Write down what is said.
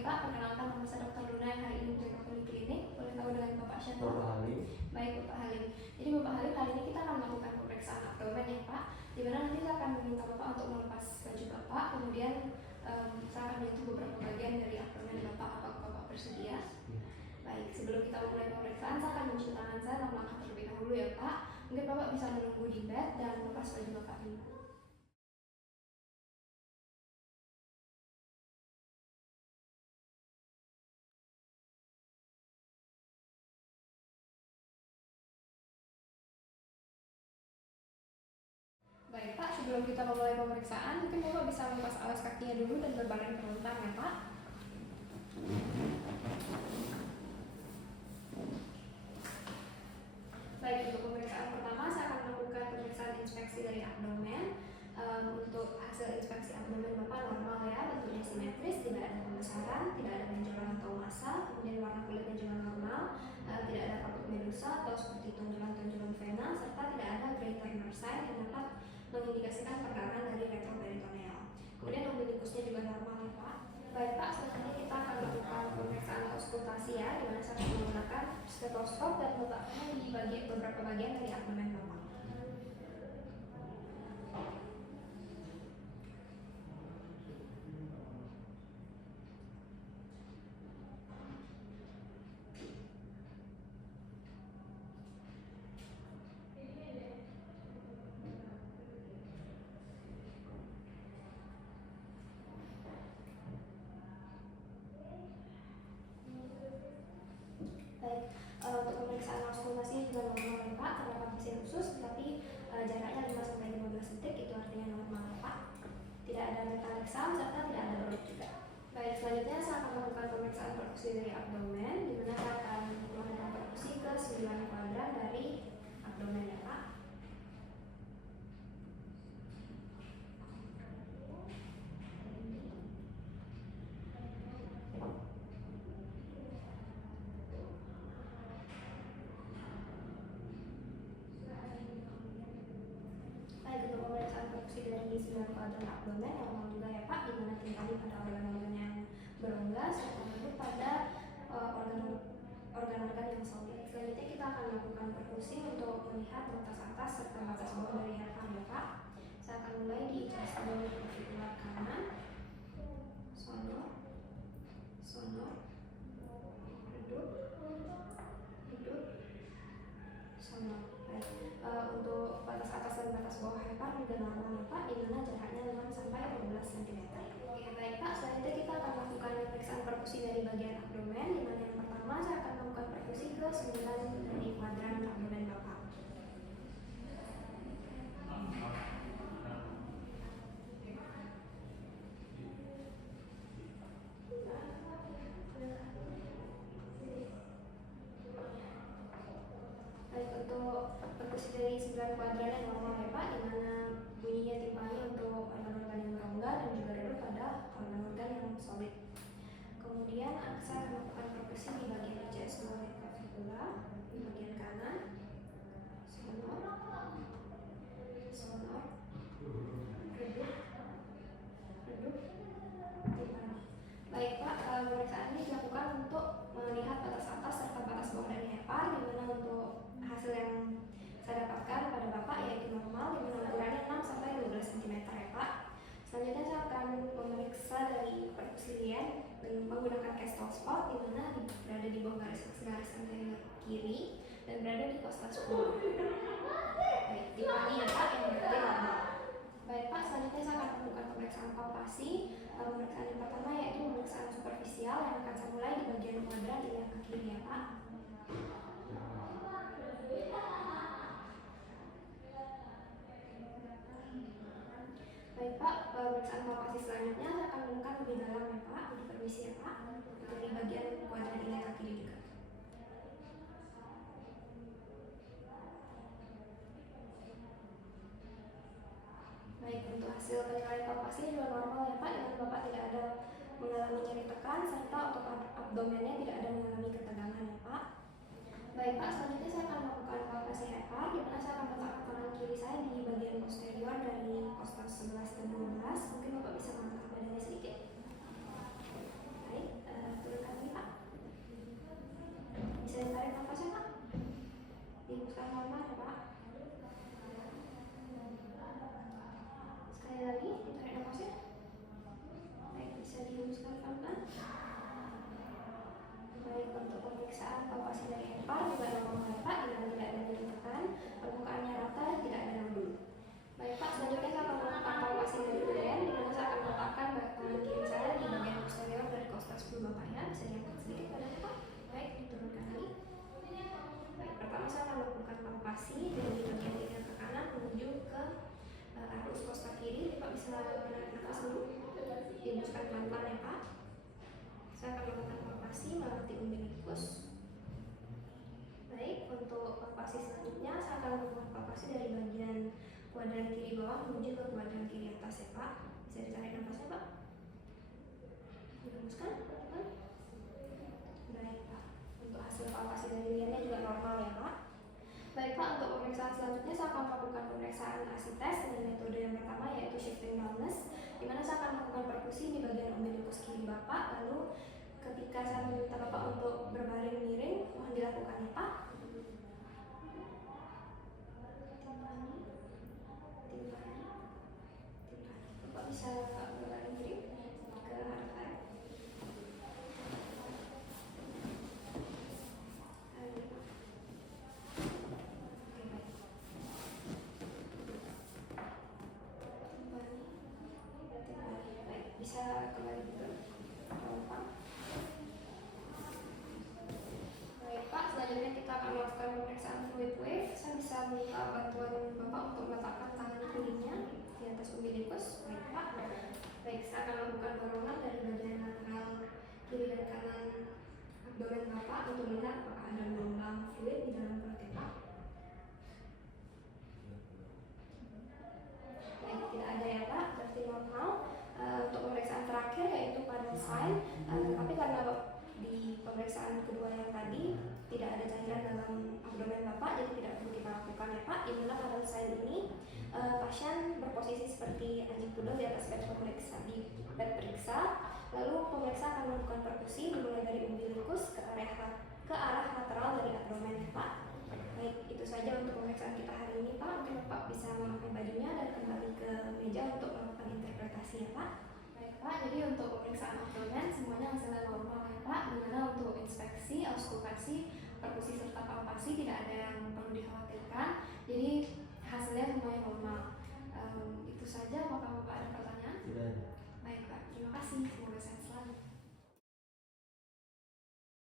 Oke Pak, perkenalkan nama saya Dr. Luna yang hari ini menjaga poliklinik. Boleh tahu dengan Bapak siapa? Bapak Halim. Baik Bapak Halim. Jadi Bapak Halim, hari ini kita akan melakukan pemeriksaan abdomen ya Pak. Dimana nanti saya akan meminta Bapak untuk melepas baju Bapak. Kemudian saya akan menyentuh beberapa bagian dari abdomen Bapak. Apakah Bapak bersedia? Baik, sebelum kita mulai pemeriksaan, saya akan mencuci tangan saya 6 langkah terlebih dahulu ya Pak. Mungkin Bapak bisa menunggu di bed dan melepas baju Bapak ini. Baik Pak, sebelum kita memulai pemeriksaan, mungkin Bapak bisa melepas alas kakinya dulu dan berbaring terlentang ya Pak. Baik, untuk pemeriksaan pertama saya akan melakukan pemeriksaan inspeksi dari abdomen. Untuk hasil inspeksi abdomen Bapak normal ya, bentuknya simetris, tidak ada pembesaran, tidak ada benjolan atau massa, kemudian warna kulitnya juga normal, tidak ada kaput medusa atau seperti tonjolan-tonjolan vena, serta tidak ada gray Turner sign yang dapat mengindikasikan perdarahan dari retroperitoneal. Kemudian umbilicusnya juga normal ya Pak. Baik Pak, selanjutnya kita akan melakukan pemeriksaan auskultasi ya, di mana saya akan menggunakan stetoskop dan meletakkannya di beberapa bagian dari abdomen Bapak. Baik, untuk pemeriksaan auskultasi juga normal ya Pak, terdapat mesin khusus, tetapi jaraknya 5-15 detik, itu artinya normal ya Pak. Tidak ada metallic sound serta tidak ada beruk juga. Baik, selanjutnya saya akan melakukan pemeriksaan perkusi dari abdomen, di mana saya akan melakukan perkusi ke 9 kuadran dari abdomen ya Pak. Baik, untuk pemeriksaan perkusi dari 9 kuadran abdomen normal juga ya Pak, di mana tingkatnya pada organ-organ yang berongga serta beruk pada organ-organ yang solid. Selanjutnya kita akan melakukan perkusi untuk melihat batas atas serta batas bawah dari hepar ya Pak. Saya akan mulai di chest abdomen clavicular kanan, sonor, sonor, redup, redup, sonor. Baik, untuk batas atas dan batas bawah hepar juga normal ya Pak, di mana jaraknya 6-12 cm. Oke, baik Pak, selanjutnya kita akan melakukan pemeriksaan perkusi dari bagian abdomen, di mana yang pertama saya akan melakukan perkusi ke 9 dari kuadran abdomen Bapak. Baik, untuk perkusi dari 9 kuadran yang normal ya Pak, di mana bunyinya timpani untuk organ-organ yang berongga dan juga redup pada organ-organ yang solid. Kemudian saya akan melakukan perkusi di bagian chest clavicula, di bagian kanan, sonor, sonor, redup, redup, timpani. Baik Pak, pemeriksaan ini dilakukan untuk melihat batas atas serta batas bawah dari hepar, di mana untuk hasil yang saya dapatkan pada Bapak yaitu normal, di mana ukurannya 6-12 cm ya Pak. Selanjutnya saya akan memeriksa dari perkusi lien menggunakan Kestel spot, di mana berada di bawah garis anterior kiri dan berada di kostal 10. Baik, timpani ya Pak, yang berarti normal. Baik Pak, selanjutnya saya akan melakukan pemeriksaan palpasi. Pemeriksaan yang pertama yaitu pemeriksaan superficial yang akan saya mulai di bagian kuadran ilia kiri ya Pak. Baik Pak, pemeriksaan palpasi selanjutnya saya akan melakukan lebih dalam ya Pak, di permisi ya Pak, dari bagian kuadran ilia kiri juga. Baik, untuk hasil penilaian palpasi juga normal ya Pak, dengan Bapak tidak ada mengalami nyeri tekan serta otot abdomennya tidak ada mengalami ketegangan ya Pak. Baik Pak, selanjutnya saya akan melakukan palpasi hepar, di mana saya akan meletakkan tangan kiri saya di bagian posterior dari kostal 11 dan 12. Mungkin Bapak bisa mengangkat badannya sedikit. Baik, kuadran kiri bawah menuju ke kuadran kiri atas ya Pak. Bisa ditarik nafasnya Pak. Dihembuskan, teman-teman. Baik Pak. Untuk hasil evaluasi dari liarnya juga normal ya Pak. Baik Pak, untuk pemeriksaan selanjutnya saya akan melakukan pemeriksaan ASI test dengan metode yang pertama yaitu shifting numbness, di mana saya akan melakukan perkusi di bagian umbilikus kiri Bapak. Lalu ketika saya meminta Bapak untuk berbaring miring, mohon dilakukan ya Pak. Timpani. Bapak bisa berbaring miring ke arah kanan. Bisa kembali ke Pak. Baik Pak, selanjutnya kita akan melakukan pemeriksaan fluid wave. Saya bisa minta bantuan Bapak untuk meletakkan tangan kirinya di atas umbilikus. Baik Pak. Baik, saya akan melakukan dorongan dari bagian lateral kiri dan kanan abdomen Bapak untuk melihat apakah ada gelombang fluid di dalam perut Pak. Baik, tidak ada ya Pak, berarti normal. Untuk pemeriksaan terakhir yaitu pada sign, tapi karena di pemeriksaan kedua yang tadi tidak ada cairan dalam abdomen Bapak, jadi tidak perlu kita lakukan ya Pak. Di mana pada sign ini pasien berposisi seperti anjing pudel di atas bed periksa, lalu pemeriksa akan melakukan perkusi dimulai dari umbilikus ke arah lateral dari abdomen ya Pak. Baik, itu saja untuk pemeriksaan kita hari ini Pak. Mungkin Bapak bisa memakai bajunya dan kembali ke meja untuk melakukan interpretasi ya Pak. Baik Pak, jadi untuk pemeriksaan abdomen semuanya hasilnya normal ya Pak. Dimana untuk inspeksi, auskultasi, perkusi serta palpasi tidak ada yang perlu dikhawatirkan. Jadi hasilnya semuanya normal. Itu saja. Apakah Bapak ada pertanyaan? Tidak. Baik Pak, terima kasih. Semoga sehat.